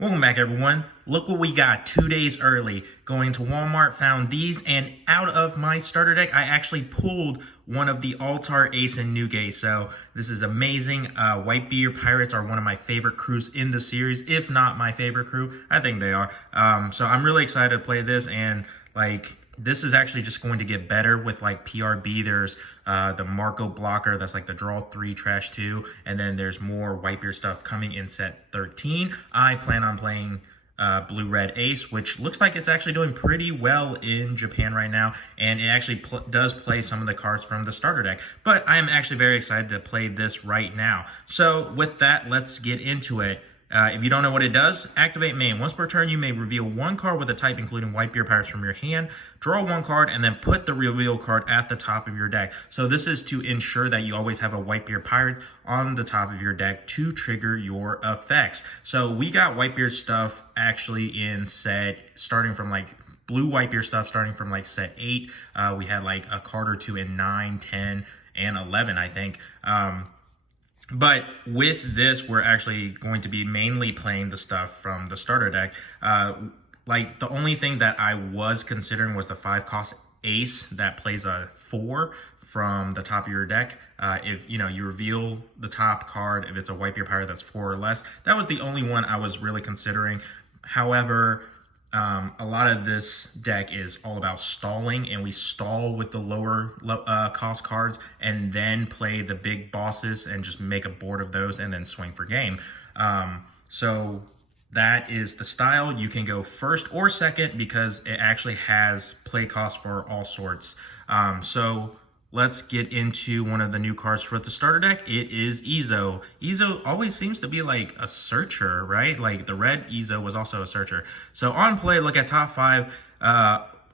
Welcome back, everyone. Look what we got 2 days early. Going to Walmart, found these, and out of my starter deck, I actually pulled one of the Altar Ace in Newgate. So this is amazing. Whitebeard Pirates are one of my favorite crews in the series, if not my favorite crew. I think they are. So I'm really excited to play this, and this is actually just going to get better with PRB. There's the Marco blocker, that's like the draw 3, trash 2, and then there's more Whitebeard stuff coming in set 13. I plan on playing blue-red ace, which looks like it's actually doing pretty well in Japan right now, and it actually does play some of the cards from the starter deck. But I am actually very excited to play this right now. So with that, let's get into it. If you don't know what it does, activate main. Once per turn, you may reveal one card with a type, including Whitebeard Pirates, from your hand. Draw one card, and then put the reveal card at the top of your deck. So this is to ensure that you always have a Whitebeard Pirate on the top of your deck to trigger your effects. So we got Whitebeard stuff actually in set, starting from blue Whitebeard stuff, starting from set 8. We had a card or two in 9, 10, and 11, I think. But with this, we're actually going to be mainly playing the stuff from the starter deck. The only thing that I was considering was the 5-cost ace that plays a 4 from the top of your deck. If you reveal the top card, if it's a Whitebeard Pirate that's 4 or less, that was the only one I was really considering. However, a lot of this deck is all about stalling, and we stall with the lower cost cards and then play the big bosses and just make a board of those and then swing for game. So that is the style. You can go first or second because it actually has play cost for all sorts. So let's get into one of the new cards for the starter deck. It is Ezo. Ezo always seems to be like a searcher, right? Like the red Ezo was also a searcher. So on play, look at top 5.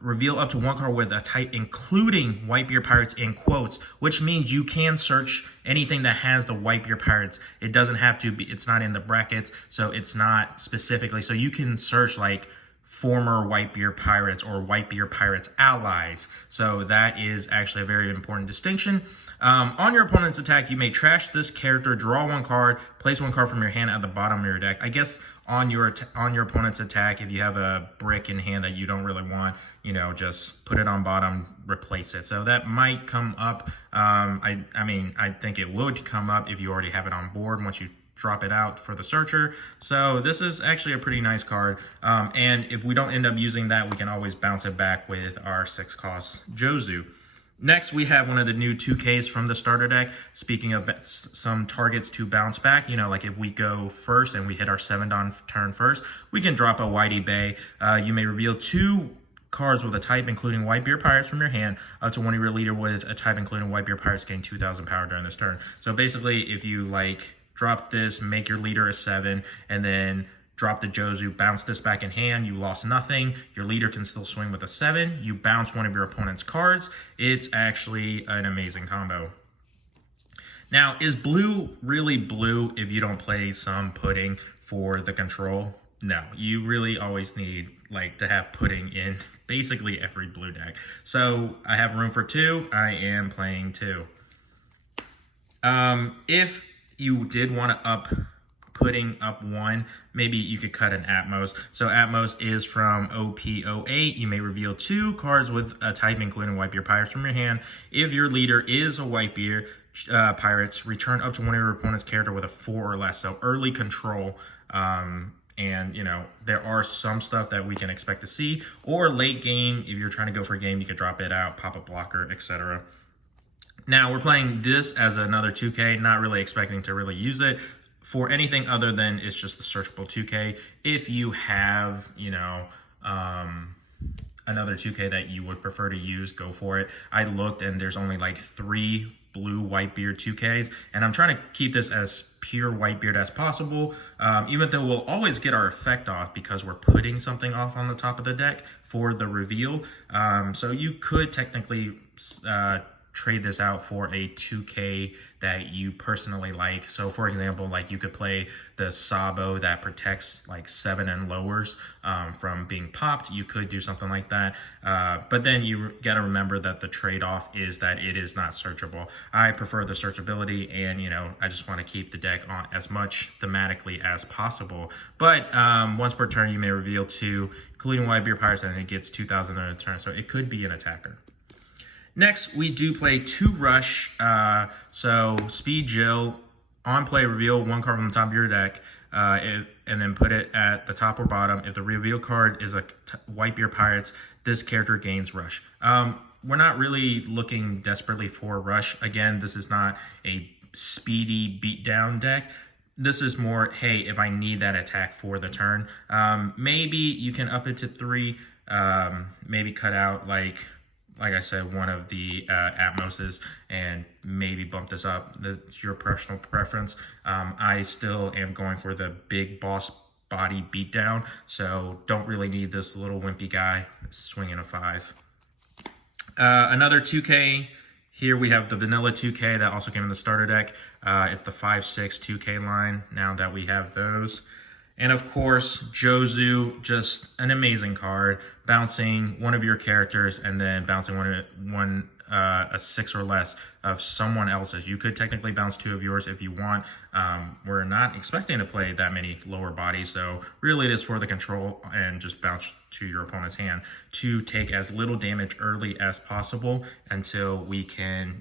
Reveal up to one card with a type, including Whitebeard Pirates in quotes, which means you can search anything that has the Whitebeard Pirates. It doesn't have to be, it's not in the brackets, so it's not specifically. So you can search former Whitebeard Pirates or Whitebeard Pirates allies. So that is actually a very important distinction. On your opponent's attack, you may trash this character, draw one card, place one card from your hand at the bottom of your deck. I guess on your opponent's attack, if you have a brick in hand that you don't really want, just put it on bottom, replace it. So that might come up. I think it would come up if you already have it on board once you drop it out for the searcher. So this is actually a pretty nice card. And if we don't end up using that, we can always bounce it back with our 6-cost Jozu. Next, we have one of the new 2Ks from the starter deck. Speaking of some targets to bounce back, if we go first and we hit our 7 on turn first, we can drop a Whitey Bay. You may reveal 2 cards with a type, including Whitebeard Pirates, from your hand. Up to one of your leader with a type, including Whitebeard Pirates, gain 2,000 power during this turn. So basically, if you drop this, make your leader a 7, and then drop the Jozu, bounce this back in hand, you lost nothing. Your leader can still swing with a 7. You bounce one of your opponent's cards. It's actually an amazing combo. Now, is blue really blue if you don't play some pudding for the control? No, you really always need to have pudding in basically every blue deck. So I have room for 2. I am playing 2. If you did want to putting up 1, maybe you could cut an Atmos. So Atmos is from OP08. You may reveal 2 cards with a type, including Whitebeard Pirates, from your hand. If your leader is a Whitebeard Pirates, return up to one of your opponent's character with a 4 or less. So early control. And there are some stuff that we can expect to see. Or late game, if you're trying to go for a game, you could drop it out, pop a blocker, etc. Now, we're playing this as another 2K, not really expecting to really use it for anything other than it's just the searchable 2K. If you have, another 2K that you would prefer to use, go for it. I looked and there's only 3 blue Whitebeard 2Ks, and I'm trying to keep this as pure Whitebeard as possible, even though we'll always get our effect off because we're putting something off on the top of the deck for the reveal. So you could technically trade this out for a 2K that you personally like. So for example, like you could play the Sabo that protects like 7 and lowers from being popped. You could do something like that. But then you got to remember that the trade-off is that it is not searchable. I prefer the searchability, and I just want to keep the deck on as much thematically as possible. But once per turn, you may reveal 2, including Whitebeard Pirates, and it gets 2,000 in a turn. So it could be an attacker. Next, we do play 2 Rush. So Speed Jill, on play, reveal 1 card from the top of your deck, and then put it at the top or bottom. If the reveal card is a Whitebeard Pirates, this character gains Rush. We're not really looking desperately for Rush. Again, this is not a speedy beatdown deck. This is more, hey, if I need that attack for the turn, maybe you can up it to 3, maybe cut out like I said, one of the Atmoses, and maybe bump this up. That's your personal preference. I still am going for the big boss body beatdown, so don't really need this little wimpy guy swinging a 5. Another 2K. Here we have the vanilla 2K that also came in the starter deck. It's the 5/6 2K line, now that we have those. And of course, Jozu, just an amazing card, bouncing one of your characters and then bouncing a 6 or less of someone else's. You could technically bounce 2 of yours if you want. We're not expecting to play that many lower bodies, so really it is for the control, and just bounce to your opponent's hand to take as little damage early as possible until we can,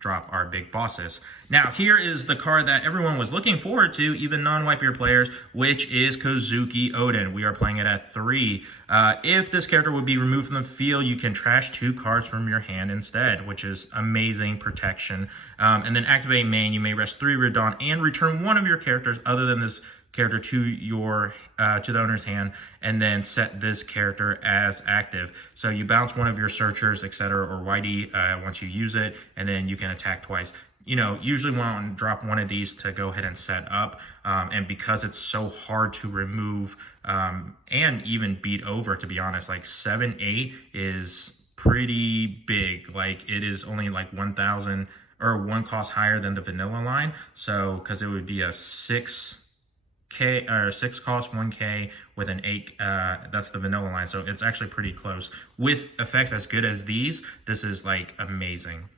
drop our big bosses. Now, here is the card that everyone was looking forward to, even non-Whitebeard players, which is Kozuki Odin. We are playing it at 3. If this character would be removed from the field, you can trash 2 cards from your hand instead, which is amazing protection. And then activate main, you may rest 3 Red Dawn and return one of your characters other than this character to the owner's hand, and then set this character as active. So you bounce one of your searchers, etc., or Whitey once you use it, and then you can attack twice. Usually want to drop one of these to go ahead and set up, and because it's so hard to remove and even beat over, to be honest, like 7/8 is pretty big. Like it is only like 1,000 or 1 cost higher than the vanilla line. So because it would be a 6 cost 1K with an 8, that's the vanilla line, so it's actually pretty close. With effects as good as these, this is like amazing.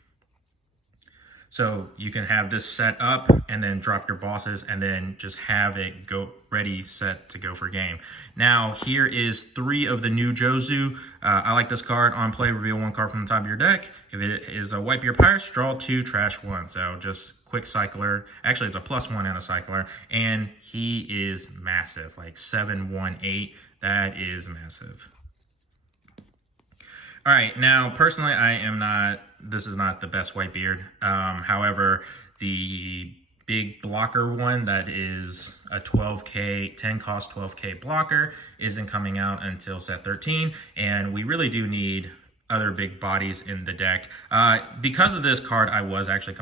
So you can have this set up and then drop your bosses and then just have it go ready, set to go for game. Now, here is 3 of the new Jozu. I like this card. On play, reveal 1 card from the top of your deck. If it is a Whitebeard Pirates, draw 2, trash 1. So just quick cycler. Actually, it's a +1 and a cycler. And he is massive, like 7/1/8. That is massive. All right, now personally, this is not the best Whitebeard. However, the big blocker one that is a 12K, 10 cost 12K blocker isn't coming out until set 13, and we really do need other big bodies in the deck. Because of this card, I was actually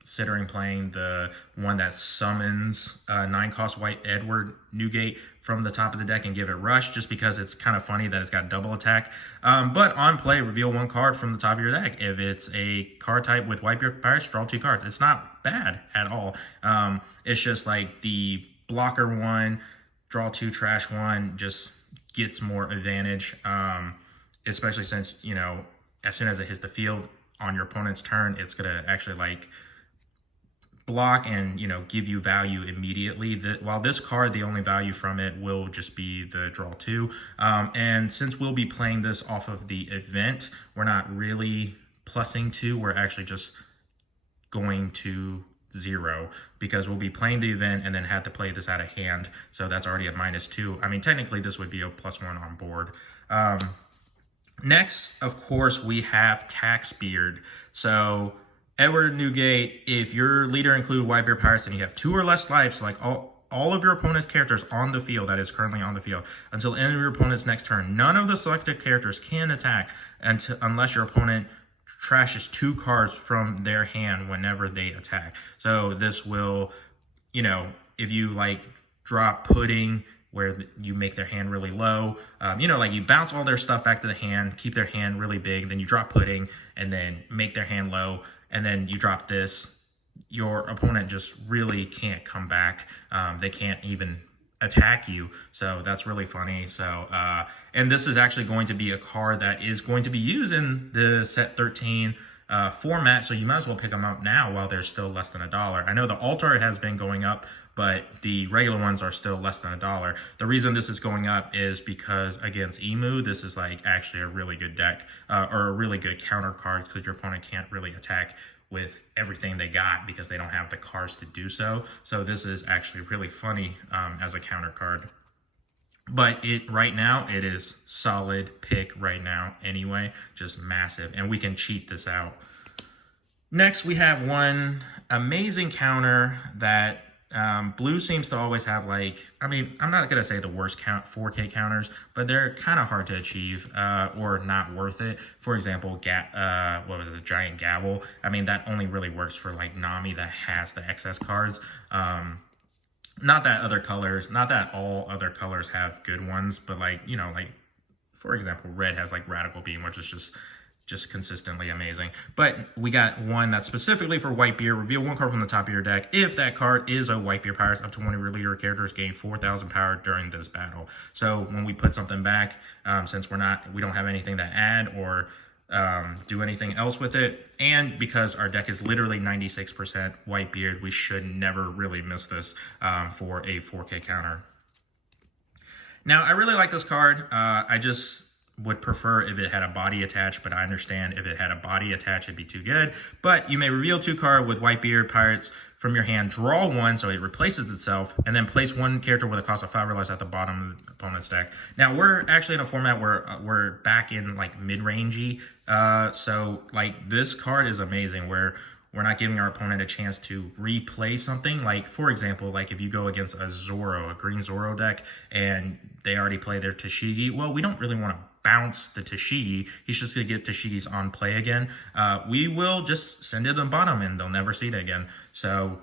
considering playing the one that summons 9 cost White Edward Newgate from the top of the deck and give it Rush, just because it's kind of funny that it's got double attack. But on play, reveal 1 card from the top of your deck. If it's a card type with Whitebeard Pirates, draw 2 cards. It's not bad at all. It's just like the blocker one, draw 2, trash 1, just gets more advantage, especially since, as soon as it hits the field on your opponent's turn, it's going to actually like block and give you value immediately. While this card, the only value from it will just be the draw 2, and since we'll be playing this off of the event, we're not really plussing 2, we're actually just going to 0, because we'll be playing the event and then have to play this out of hand, so that's already a -2. I mean, technically this would be a +1 on board. Next, of course, we have Taxbeard. So Edward Newgate, if your leader include Whitebeard Pirates and you have 2 or less lives, like all of your opponent's characters on the field, that is currently on the field, until the end of your opponent's next turn, none of the selected characters can attack unless your opponent trashes 2 cards from their hand whenever they attack. So this will, if you like drop Pudding where you make their hand really low. You know, like you bounce all their stuff back to the hand, keep their hand really big, then you drop pudding, and then make their hand low, and then you drop this. Your opponent just really can't come back. They can't even attack you, so that's really funny. So and this is actually going to be a card that is going to be used in the set 13 format, so you might as well pick them up now while they're still less than $1. I know the altar has been going up, but the regular ones are still less than $1. The reason this is going up is because against Emu, this is like actually a really good deck, or a really good counter card, because your opponent can't really attack with everything they got because they don't have the cards to do so. So this is actually really funny as a counter card. But right now, it is solid pick right now anyway, just massive. And we can cheat this out. Next, we have one amazing counter that blue seems to always have. Like, I mean, I'm not going to say the worst 4K counters, but they're kind of hard to achieve or not worth it. For example, what was it, Giant Gavel? I mean, that only really works for like Nami that has the excess cards. Not that all other colors have good ones, but like, you know, like for example, red has like Radical Beam, which is just consistently amazing. But we got one that's specifically for Whitebeard. Reveal one card from the top of your deck. If that card is a Whitebeard Pirates, up to one of your leader characters gain 4,000 power during this battle. So when we put something back, since we don't have anything to add or do anything else with it, and because our deck is literally 96% Whitebeard, we should never really miss this for a 4K counter. Now, I really like this card. I just would prefer if it had a body attached, but I understand if it had a body attached, it'd be too good. But you may reveal 2 cards with Whitebeard Pirates from your hand, draw 1, so it replaces itself, and then place 1 character with a cost of 5 or less at the bottom of the opponent's deck. Now, we're actually in a format where we're back in like mid-rangey, so like this card is amazing, where we're not giving our opponent a chance to replay something. Like, for example, like if you go against a green Zoro deck, and they already play their Tashigi, well, we don't really want to bounce the Tashigi. He's just going to get Tashigi's on play again. We will just send it to the bottom, and they'll never see it again. So,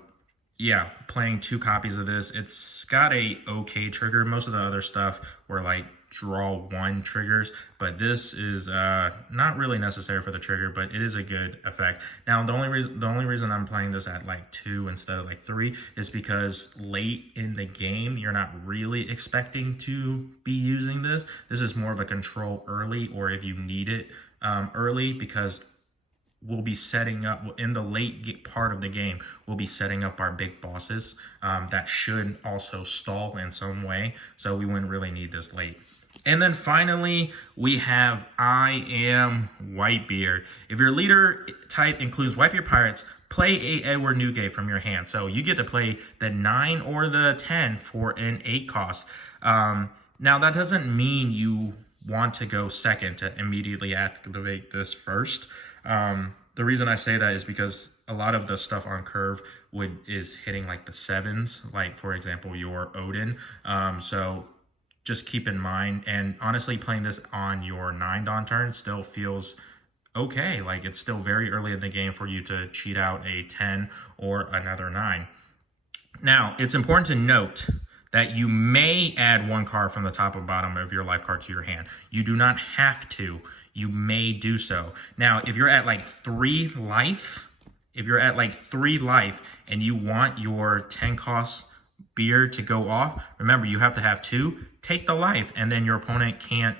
yeah, playing 2 copies of this. It's got a okay trigger. Most of the other stuff were like draw 1 triggers, but this is not really necessary for the trigger, but it is a good effect. Now, the only reason I'm playing this at like 2 instead of like 3 is because late in the game, you're not really expecting to be using this. This is more of a control early, or if you need it early, because we'll be setting up in the late part of the game. We'll be setting up our big bosses that should also stall in some way, so we wouldn't really need this late. And then finally, we have I Am Whitebeard. If your leader type includes Whitebeard Pirates, play a Edward Newgate from your hand. So you get to play the 9 or the 10 for an 8 cost. Now, that doesn't mean you want to go second to immediately activate this first. The reason I say that is because a lot of the stuff on curve is hitting like the 7s, like for example, your Odin. So just keep in mind, and honestly, playing this on your 9 Dawn turn still feels okay. Like, it's still very early in the game for you to cheat out a 10 or another 9. Now, it's important to note that you may add 1 card from the top or bottom of your life card to your hand. You do not have to. You may do so. Now, if you're at like 3 life, and you want your 10 cost beard to go off, remember, you have to have 2. Take the life, and then your opponent can't.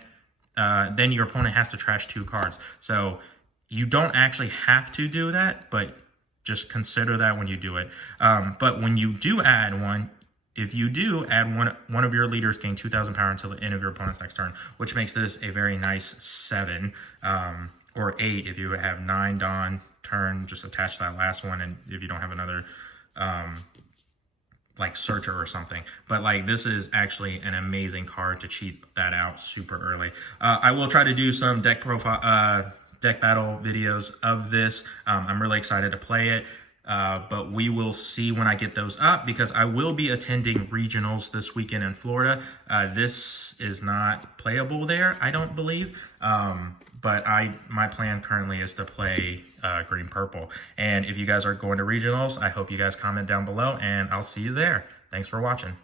Then your opponent has to trash 2 cards. So you don't actually have to do that, but just consider that when you do it. But when you do add 1, if you do add one of your leaders gain 2,000 power until the end of your opponent's next turn, which makes this a very nice 7 or 8 if you have 9 Dawn turn. Just attach that last one, and if you don't have another like Searcher or something. But like, this is actually an amazing card to cheat that out super early. I will try to do some deck battle videos of this. I'm really excited to play it. But we will see when I get those up, because I will be attending regionals this weekend in Florida. This is not playable there, I don't believe. But my plan currently is to play green purple. And if you guys are going to regionals, I hope you guys comment down below, and I'll see you there. Thanks for watching.